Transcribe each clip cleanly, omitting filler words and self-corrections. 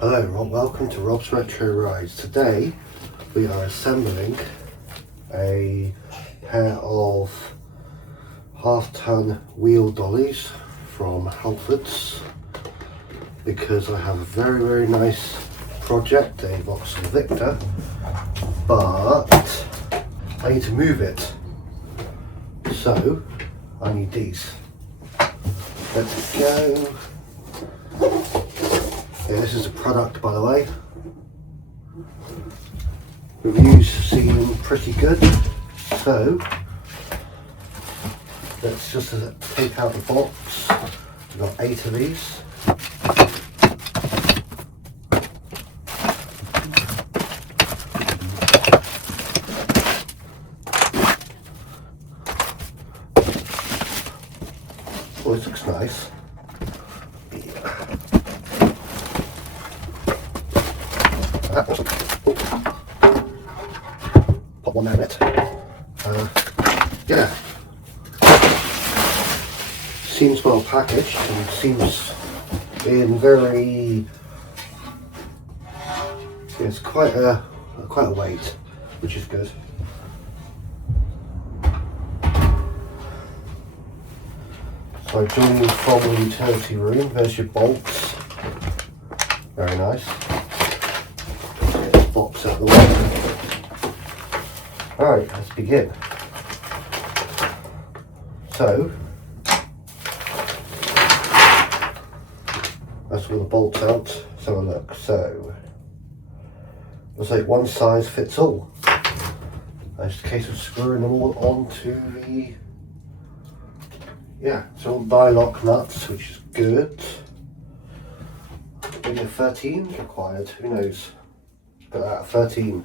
Hello, welcome to Rob's Retro Rides. Today we are assembling a pair of half-ton wheel dollies from Halfords because I have a very nice project, a Vauxhall Victor, but I need to move it, so I need these. Let's go. Yeah, this is a product, by the way. Reviews seem pretty good, so let's just take out the box. We've got 8 of these. Oh, this looks nice. Pop one there in it. Yeah. Seems well packaged and seems in very. It's quite a weight, which is good. So joining from the utility room, there's your bolts. Very nice. Get this box out of the way. Alright, let's begin. So, that's all the bolts out. Let's have a look. So, looks like one size fits all. It's just a case of screwing them all onto the. Yeah, it's all die-lock nuts, which is good. Maybe a 13 required, who knows? But that 13,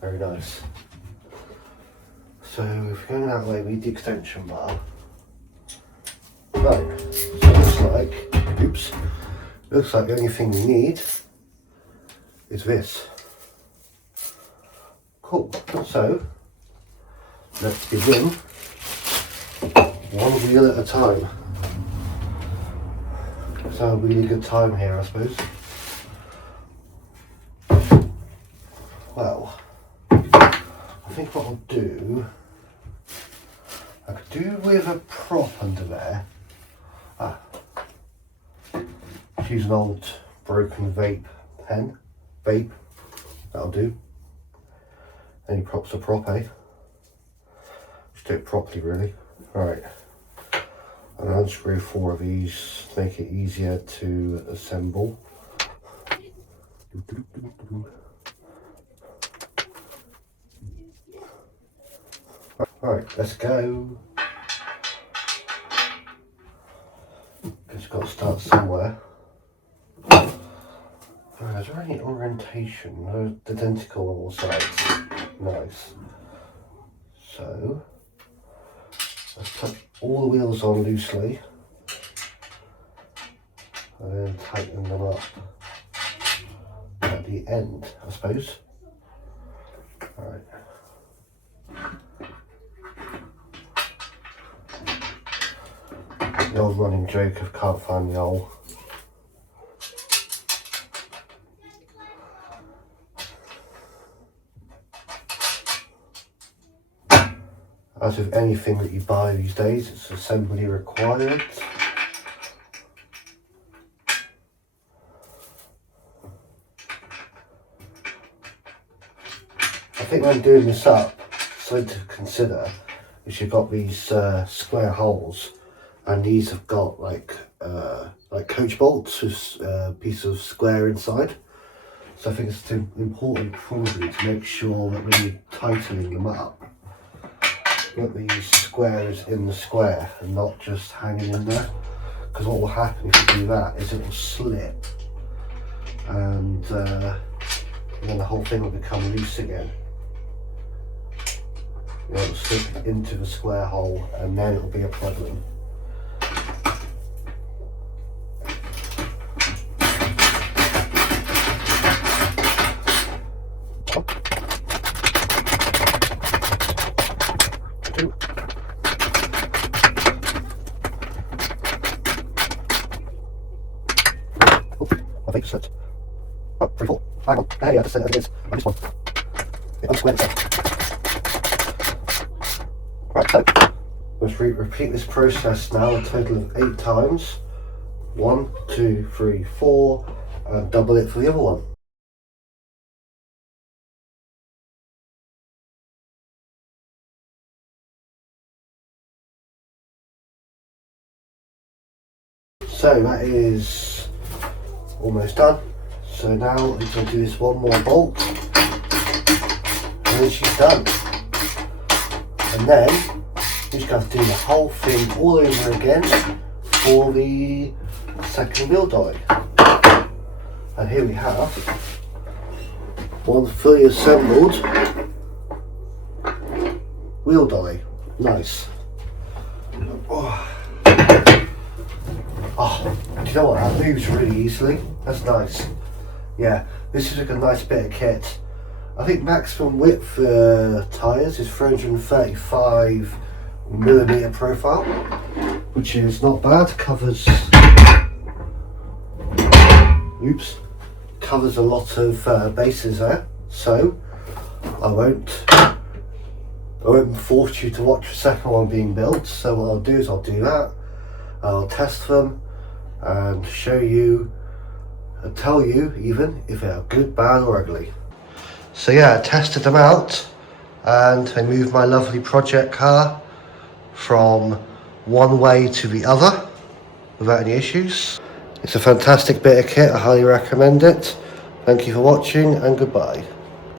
very nice. So if we're going that way, we need the extension bar. Right, so it looks like the only thing we need is this. Cool, so let's begin. One wheel at a time. It's a really good time here, I suppose. Well, I think what I'll do, I could do with a prop under there. Use an old broken vape pen. That'll do. Any prop's a prop, eh? Just do it properly, really. Alright. And I'll unscrew 4 of these, make it easier to assemble. Alright, let's go. Just got to start somewhere. Is there any orientation? No, identical on all sides. Nice. So, let's put all the wheels on loosely and then tighten them up at the end, I suppose. Alright. The old running joke of can't find the hole. As with anything that you buy these days, it's assembly required. I think when doing this up, something to consider is you've got these square holes, and these have got like coach bolts with a piece of square inside. So I think it's important probably to make sure that when you're tightening them up, put these squares in the square and not just hanging in there, because what will happen if you do that is it will slip and then the whole thing will become loose again. You know, it'll slip into the square hole and then it'll be a problem. I think so. Oh, 3, 4. Hang on. Hey, I just said it as it is. I just want it unsquared itself. Right, so let's repeat this process now a total of 8 times. 1, 2, 3, 4, and double it for the other one. So that is almost done. So now I'm going to do this one more bolt, and then she's done. And then you just have to do the whole thing all over again for the second wheel dolly. And here we have one fully assembled wheel dolly. Nice. Oh, do you know what? That moves really easily. That's nice. Yeah, this is like a nice bit of kit. I think maximum width for tyres is 335mm profile, which is not bad. Covers a lot of bases there. So I won't force you to watch the second one being built. So what I'll do is I'll do that. I'll test them and show you and tell you even if they are good, bad or ugly. So yeah, I tested them out and they moved my lovely project car from one way to the other without any issues. It's a fantastic bit of kit, I highly recommend it. Thank you for watching and goodbye.